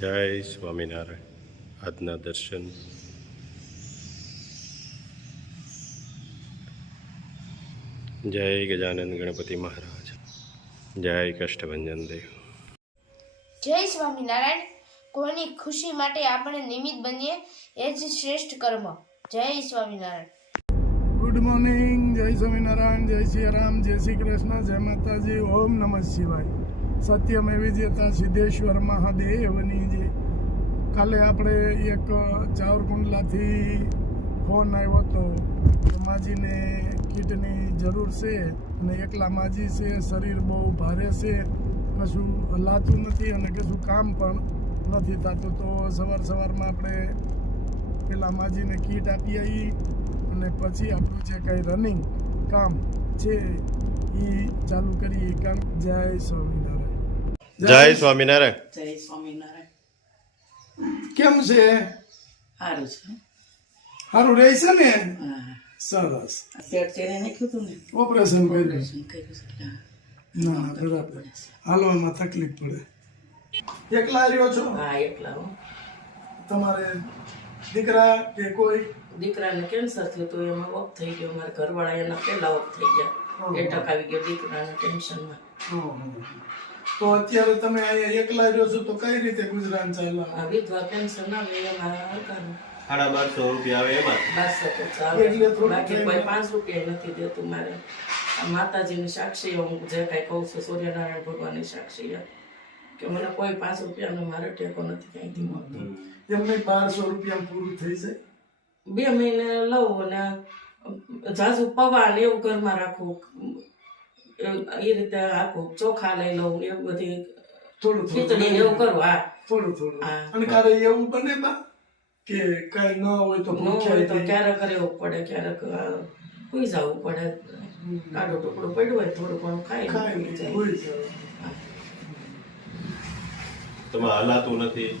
જય સ્વામિનારાયણ. આજના દર્શન જય ગજાનંદ ગણપતિ મહારાજ, જય કષ્ટભંજન દેવ. જય સ્વામિનારાયણ. કોઈની ખુશી માટે આપણે નિમિત્ત બનીએ એ જ શ્રેષ્ઠ કર્મ. જય સ્વામિનારાયણ. Good morning. જય સ્વામિનારાયણ, જય શ્રી રામ, જય શ્રી કૃષ્ણ, જય માતાજી, ઓમ નમઃ શિવાય. સત્યમેવ જયતે સિદ્ધેશ્વર મહાદેવની જય. કાલે આપણે એક ચાવરકુંડલાથી ફોન આવ્યો હતો કે માજીને કીટની જરૂર છે અને એકલા માજી છે, શરીર બહુ ભારે છે, કશું હલાતું નથી અને કશું કામ પણ નથી થતું. તો સવારમાં આપણે પેલા માજીને કીટ આપી આવી અને પછી આપણું જે કંઈ રનિંગ કામ છે એ ચાલુ કરીએ. જય સ્વામિનારાયણ. જય સ્વામિનારાયણ. જય સ્વામિનારાયણ. કેમ છે? સારું છે. સારું રહે છે ને? હા, સરસ. પેટ ચેને નાખ્યું હતું ને, ઓપરેશન કર્યું? ઓપરેશન કર્યું છે એટલે ના બરાબર. હાલવામાં તકલીફ પડે. એકલા રહ્યો છો? હા, એકલા હો. તમારે દીકરા કે કોઈ? દીકરાને કેન્સર થયું હતું, એમાં ઓફ થઈ ગયો. મારા ઘરવાળા એના પહેલા ઓફ થઈ ગયા. એટક આવી ગયો દીકરાના ટેન્શનમાં. તો અત્યારે તમે અહીંયા એકલા રહ્યો છો તો કઈ રીતે ગુજરાન ચાલે? આ વિધવા પેન્શન આવે એમાં હલકાનું 1250 રૂપિયા આવે એમાં 1200 તો ચાલે. એટલે થોડું બાકી કોઈ 5 રૂપિયા નથી દેતું. મારે આ માતાજીની સાક્ષી હું જે કાંઈ કહું છું, સૂર્યનારાયણ ભગવાનની સાક્ષી કે મને કોઈ 5 રૂપિયાનો મારો ટેકો નથી ક્યાંયથી મળતો. એમને 1200 રૂપિયા પૂરું થઈ જાય? 2 મહિને લઉં અને ઝાઝુ પવા ને એવું ઘરમાં રાખું, એ રીતે રાખું. ચોખા લઈ લઉં, એવું બધી થોડું ખીચડી ને એવું કરું. હા, થોડું. હા. અને ક્યારે એવું બને બા કે કઈ ન હોય તો ન હોય તો ક્યારેક રહેવું પડે, ક્યારેક સુઈ જવું પડે. કાઢું ટુકડું પડ્યું હોય થોડું ઘણું ખાઈ તમારે હલાતું નથી?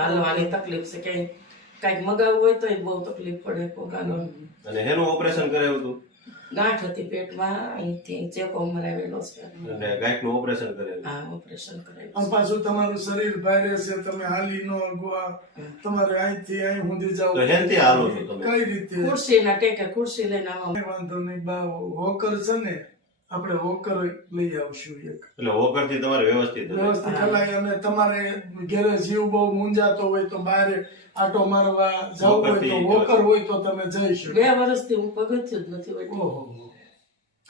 હાલવાની તકલીફ છે. કઈક મગાવવું હોય તો બહુ તકલીફ પડે. કોકાનો અને એનું ઓપરેશન કરાવ્યું હતું? ગાંઠ હતી પેટમાં, અહીંથી ચેકો મરાવેલો છે. અને ગાંઠનું ઓપરેશન કરેલું? હા, ઓપરેશન કરાવ્યું. અને પાછું તમારું શરીર ભારે છે, તમે હાલી ન અગવા, તમારે અહીંથી અહીં સુધી જાવ તો હેનથી હાલો છો તમે? કઈ રીતે? ખુરશીના ટેકે ખુરશી લઈને આવા. વાંધો નહીં બા, હોકર છે ને, આપણે હોકર લઈ આવશું એક. એટલે હોકરથી તમારે વ્યવસ્થિત વ્યવસ્થિત કલાય. અને તમારે ઘરે જીવ બહુ મૂંઝાતો હોય તો બહાર આટો મારવા જવું હોય તો હોકર હોય તો તમે જઈ શકો. 2 વર્ષથી હું પગથિયું જ નથી વળી. ઓહો.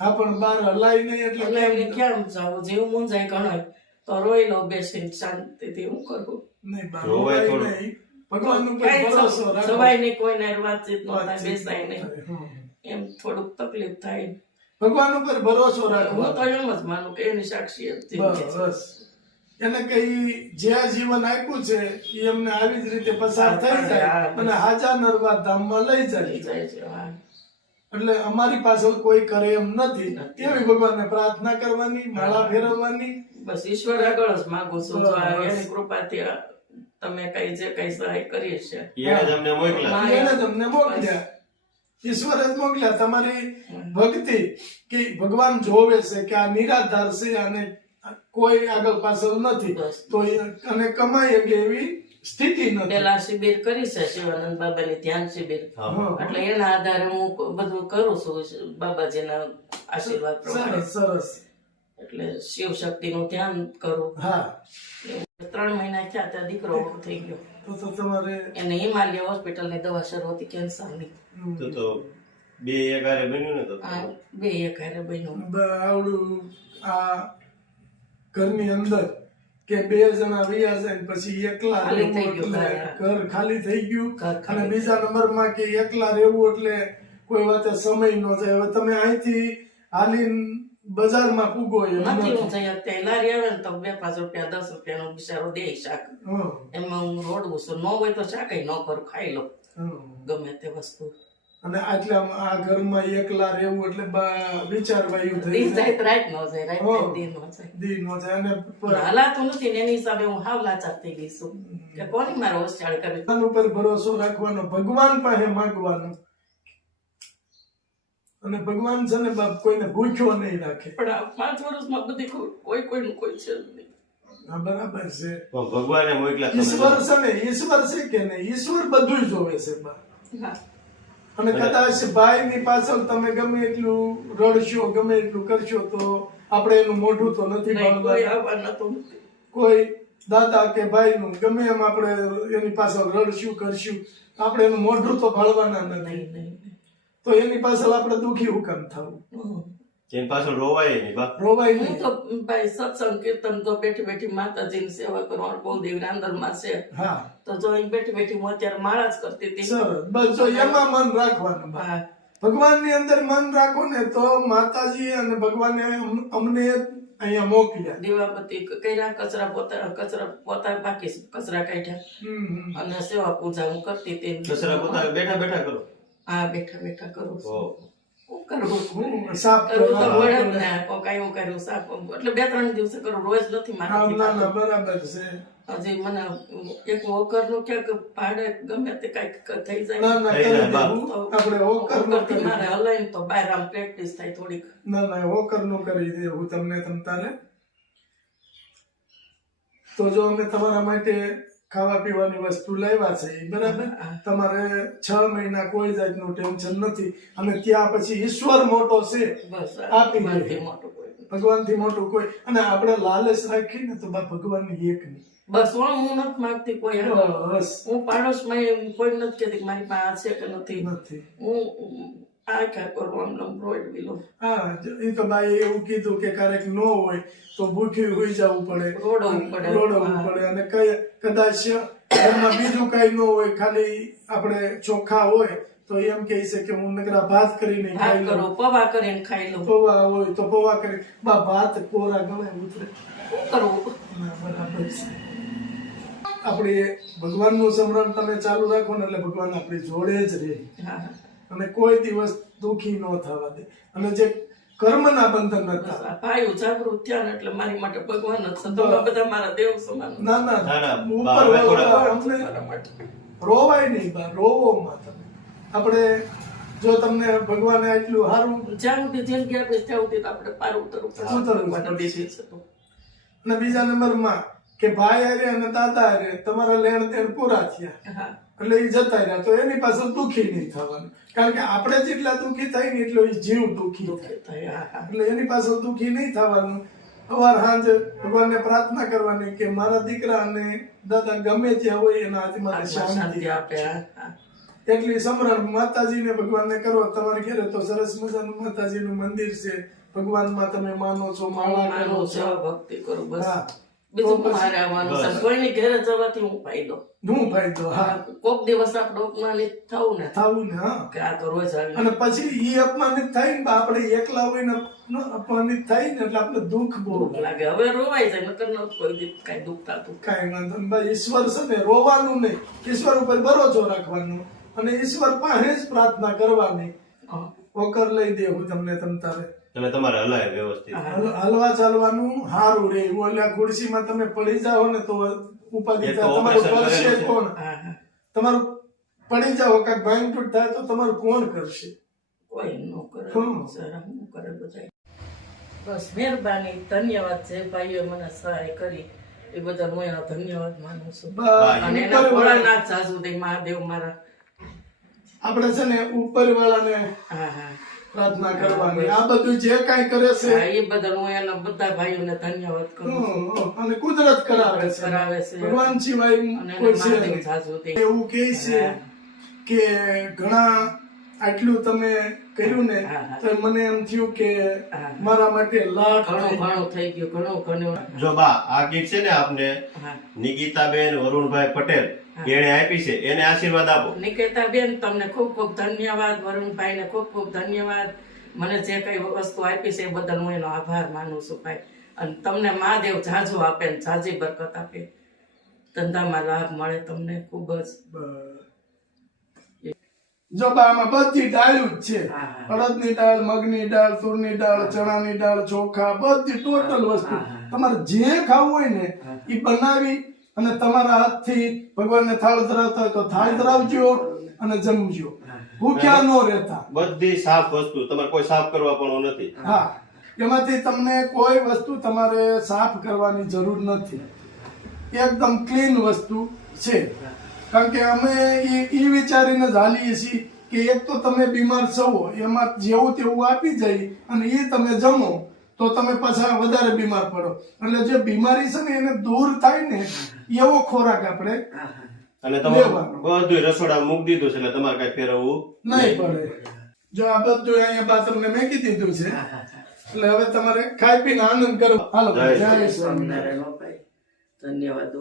હા, પણ બહાર હલાય નહીં એટલે એટલે કેમ જાવું? જીવ મૂંઝાય ઘણો તો રોઈ લો બેસીને શાંતિથી. હું કરું નહીં બા, રોવાય રોવાય થોડું. નહીં. ભગવાન ઉપર કઈ ભરોસો રાખો. સવાય નહીં, કોઈને વાતચીત ન થાય, વાતચીત બેસાય નહીં, હા. એમ થોડુંક તકલીફ થાય. ભગવાન ઉપર ભરોસો રાખો. હું તો એમ જ માનું કે એની સાક્ષી જ જિંદગી છે. બસ એને કઈ જે જીવન આપ્યું છે એ એમને આવી જ રીતે પસાર થઈ જાય અને હાજા નરવા ધામમાં લઈ જાય. જાય છે. હા. એટલે અમારી પાછળ કોઈ કરે એમ નથી. એવી ભગવાનને પ્રાર્થના કરવાની, માળા ફેરવવાની. બસ ઈશ્વર આગળ જ માગું છું. જો આ એની કૃપાથી તમે કઈ જે કઈ સહાય કરી છે એને જ અમને મોકલ્યા. એને તમને મોકલ્યા, ઈશ્વરે જ મોકલ્યા. તમારી ભક્તિ કે ભગવાન જોવે છે કે આ નિરાધાર છે અને કોઈ આગળ પાછળ નથી, તો અને કમાઈ શકે એવી સ્થિતિ નથી. પેલા શિબિર કરી છે શિવાનંદ બાબાની ધ્યાન શિબિર. એટલે એના આધારે હું બધું કરું છું બાબાજીના આશીર્વાદ પ્રમાણે. સરસ. એટલે શિવ શક્તિ નું ધ્યાન કરું. હા, 3 મહિના થયા ત્યાં દીકરો થઈ ગયો. તો તમારે એને હિમાલય હોસ્પિટલ ની દવા શરૂ હતી કેન્સરની. તો બે એકારે બન્યું ને? તો આ 2 એકારે બન્યું. આવડું આ ઘરની અંદર કે 2 જણા વૈયા જાય ને પછી એકલા ખાલી થઈ રહેવું ગયું. એટલે ઘર ખાલી થઈ ગયું. ઘર ખાલી. અને બીજા નંબરમાં કે એકલા રહેવું એટલે કોઈ વાતે સમય ન જાય. હવે તમે અહીંથી હાલીને બજારમાં પૂગો એમ નથી નથી. હું જઈ અત્યારે લારી આવે ને તો 2-5 રૂપિયા 10 રૂપિયાનો બિચારો દે શાક. હં, એમાં હું રોડવું છું. ન હોય તો શાક ન કરું, ખાઈ લો હં. ગમે તે વસ્તુ. અને આટલા આ ઘરમાં એકલા રહેવું એટલે વિચારવાયું થઈ દી જાય. જાય તો રાત ન જાય, રાત જાય દી ન જાય. દી ન જાય. અને હાલાતું નથી ને એની હિસાબે હું હાવ લાચાર થઈ ગઈ છું કે કોની મારે હોશિયાર કરવી. ભગવાન ઉપર ભરોસો રાખવાનો, ભગવાન પાસે માંગવાનું. અને ભગવાન છે ને બાપ કોઈને ભૂખ્યો નહીં રાખે. પણ આ 5 વર્ષમાં બધી કોઈનું કોઈ છે જ નહીં. હા, બરાબર છે. પણ ભગવાને મોકલ્યા તમે ઈશ્વર છે ને, ઈશ્વર છે કે નહીં, ઈશ્વર બધું જોવે છે બા. હા અને કદાચ ભાઈની પાછળ તમે ગમે એટલું રડશો, ગમે એટલું કરશો, તો આપણે એનું મોઢું તો નથી નહીં, કોઈ ભાળવાના. આવવા નતું નથી. કોઈ દાદા કે ભાઈનું ગમે એમ આપણે એની પાછળ રડશું કરશું, આપણે એનું મોઢું તો ભાળવાના નથી. નહીં નહીં તો એની પાછળ આપણે દુઃખી હુકમ થવું, હમ. એની પાછળ રોવાય નહીં બા. રોવાય હું નહીં. તો ભાઈ સત્સંગ કીર્તન તો બેઠી બેઠી માતાજીની સેવા કરવાનું કુલદેવી આંદરમાં છે, હા, તો જો અહીં બેઠી બેઠી હું અત્યારે માળા જ કરતી હતી. સરસ. બસ જો એમાં મન રાખવાનું બા. હા ભગવાનની અંદર મન રાખો ને તો માતાજી અને ભગવાને અમને અહીંયા મોકલ્યા. દીવાબત્તી કર્યા, કચરા પોતા બાકી કચરા કાઢ્યા હમ. અને સેવા પૂજા હું કરતી હતી. દસરા પોતાને બેઠા બેઠા કરો. હા બેઠા બેઠા કરું છું. ઓહો. હું કરું સાફ કરું તો કરવા. વળે જ ને કાંઈ કર્યું સાફ એટલે 2-3 દિવસે કરું, રોજ નથી હા, મારાથી ના ના થતું. બરાબર છે. હજી મને એક વોકર નું ક્યાંક ભાડે ગમે તે કઈક થઈ જાય ના ના થઈ કરી જાય, બા. દેવું. આપણે હોકર નું વોકરથી કરી મારે હલાઈને તો બહાર આમ પ્રેક્ટિસ થાય થોડીક. ના ના હોકર નું કરી દેવું તમને તમતારે. તો જો અમે તમારા માટે ખાવા પીવાની વસ્તુ લાવ્યા છે બરાબર. તમારે 6 મહિના કોઈ જાતનું ટેન્શન નથી, અને ત્યાં પછી ઈશ્વર મોટો છે, બસ આપી દે. ભગવાનથી મોટું કોઈ નહીં. ભગવાનથી મોટું કોઈ. અને આપણે લાલચ રાખીને તો બા ભગવાનની એક નહીં. બસ હું નથી માંગતી કોઈ આગળ. બસ હું પાડોશમાં કોઈ નથી કહેતી કે મારી પાસે આ છે કે નથી. નથી. હું આ ક્યાં કરું આમ નમ રોડ બિલો હા, એ તો ભાઈ એવું કીધું કે ક્યારેક ન હોય તો ભૂખ્યું હોઈ જવું પડે, રોડવું પડે. રોડવું પડે. અને કદાચ ઘરમાં બીજું કઈ ન હોય, ખાલી આપણે ચોખા હોય તો એમ કહે છે કે હું નકરા ભાત કરીને ભાત ખાઈ લઉં. કરો, પૌવા કરીને ખાઈ લઉં. પૌવા હોય તો પૌવા કરી. બા ભાત કોરા ગમે ઉતરે. શું કરવું? ના, બરાબર છે. આપણે ભગવાનનું સ્મરણ તમે ચાલુ રાખો ને એટલે ભગવાન આપણી જોડે જ રહે, હા હા. અને કોઈ દિવસ દુઃખી ન થવા દે. અને જે કર્મના બંધન બસ હતા. આ ભાઈઓ જાગૃત થયા ને એટલે મારી માટે ભગવાન જ છે. તમે બધા મારા દેવ સમાન. ના ના ના, ના, ઉપર બા, હવે થોડા- વાળા અમને મારા માટે. રોવાય નહીં બા, રોવો માં તમે. આપણે જો તમને ભગવાને આટલું સારું. જ્યાં સુધી જિંદગી આપીશ ત્યાં સુધી તો આપણે પાર ઉતરવું પડશે. ઉતરવું ભગવાને પડશે. દીધી છે તો. અને બીજા નંબરમાં કે ભાઈ હારે અને દાદા હારે તમારા લેણ દેણ પૂરા થયા હા એટલે એ જતા રહ્યા, તો એની પાછળ દુઃખી નહીં થવાનું. કારણ કે આપણે જેટલા દુઃખી થાય ને એટલો એ જીવ દુઃખી થાય. દુઃખી થાય. હા હા. એટલે એની પાછળ દુઃખી નહીં થવાનું. સવાર સાંજ ભગવાનને પ્રાર્થના કરવાની કે મારા દીકરા અને દાદા ગમે ત્યાં હોય એના હાથે મને આત્મા શાંતિ શાંતિ આપે. આપે. હા હા. એટલી સમરણ માતાજીને ભગવાનને કરો. તમારે ઘરે તો સરસ મજાનું માતાજીનું મંદિર છે, ભગવાનમાં તમે માનો છો, માળા કરો માનો છો. સેવા ભક્તિ કરું બસ. હા, બીજું મારે આવવાનું છે. કોઈની ઘરે જવાથી હું ફાયદો. હું ફાયદો. હા, કોક દિવસ આપણે અપમાનિત થવું ને થવું ને. હા, કે આ તો રોજ આવી. અને પછી ઈ અપમાનિત થાય ને આપણે એકલા હોય ને અપમાનિત થાય ને એટલે આપણે દુઃખ બહુ દુઃખ લાગે. હવે રોવાઈ જાય નકર ન કોઈ દી કઈ દુઃખ થતું. કાંઈ વાંધો નહીં. ભાઈ ઈશ્વર છે ને, રોવાનું નહીં, ઈશ્વર ઉપર ભરોસો રાખવાનો અને ઈશ્વર પાસે જ પ્રાર્થના કરવાની. હા. ઓકર લઈ દે હું તમને તમતારે. એટલે તમારે હલાય વ્યવસ્થિત. હલવા ચાલવાનું સારું રે. ઓલા ખુરશીમાં તમે પડી જાઓ ને તો ઉપાધિ એ તો થાય. તમારું operation કરશે કરેલું છે. કોણ? હા હા. તમારું પડી જાઓ કાંઈક ભાંગ તૂટ થાય તો તમારું કોણ કરશે? કોઈ ન કરે. હમ. જરા હું કરે બધા. બસ મહેરબાની. ધન્યવાદ છે ભાઈઓ મને સહાય કરી એ બધા હું એનો ધન્યવાદ માનું છું. બા, અને એના ઉપરવાળા- ભોળાનાથ સાસુ દે મહાદેવ મારા. આપણે છે ને ઉપરવાળાને હા હા. પ્રાર્થના કરવાની. આ બધું જે કાંઈ કરે છે હા, એ બદલ હું એના બધા ભાઈઓને ધન્યવાદ કરું છું. અને કુદરત કરાવે છે. કરાવે છે. ભગવાન સિવાય અને કોઈ છે મહાદેવ નહીં. સાસુ દે. એવું કહે છે કે ઘણા આટલું તમે કર્યું ને હા, હા. તો મને એમ થયું કે હા. મારા માટે લાખ ઘણું ઘણું થઈ ગયું. ઘણું ઘણું. જો બા આ ગીત છે ને આપને હા. નિકિતાબેન વરુણભાઈ પટેલ એને આપી છે, એને આશીર્વાદ આપો. નિકેતા બેન તમને ખૂબ ખૂબ ધન્યવાદ. વરુણભાઈ ને ખૂબ ખૂબ ધન્યવાદ. મને જે કઈ વસ્તુ આપી છે એ બદલ હું એનો આભાર માનું છું ભાઈ. અને તમને મહાદેવ જાજુ આપે ને જાજી બરકત આપે. ધંધામાં લાભ મળે તમને ખૂબ જ. જો બા આમાં બધી ડાળ્યું જ છે. હા, હા. અડદની દાળ, મગની દાળ, તુરની દાળ, ચણાની દાળ, ચોખા, બધી ટોટલ વસ્તુ તમારે જે ખાવું હોય ને એ બનાવી અને તમારા હાથથી ભગવાનને થાળ ધરાવતા હોય તો થાળ ધરાવજો અને જમજો. ભૂખ્યા ન રહેતા. બધી સાફ વસ્તુ, તમારે કોઈ સાફ કરવા પણ નથી. હા, એમાંથી તમને કોઈ વસ્તુ તમારે સાફ કરવાની જરૂર નથી, એકદમ ક્લીન વસ્તુ છે. કારણ કે અમે એ વિચારીને જ હાલીએ છીએ કે એક તો તમે બીમાર છો એમાં જેવું તેવું આપી જાય અને એ તમે જમો તો તમે પાછા વધારે બીમાર પડો. એટલે જે બીમારી છે ને એને દૂર થાય ને એવો ખોરાક આપણે અને તમારે બધું રસોડા મૂકી દીધું છે એટલે તમારે કઈ ફેરવવું નહીં પડે. જો આ બધું અહીંયા બા તમને મેકી દીધું છે એટલે હવે તમારે ખાઈ પીને આનંદ કરો. હાલો, જય સ્વામિનારાયણ. ધન્યવાદ.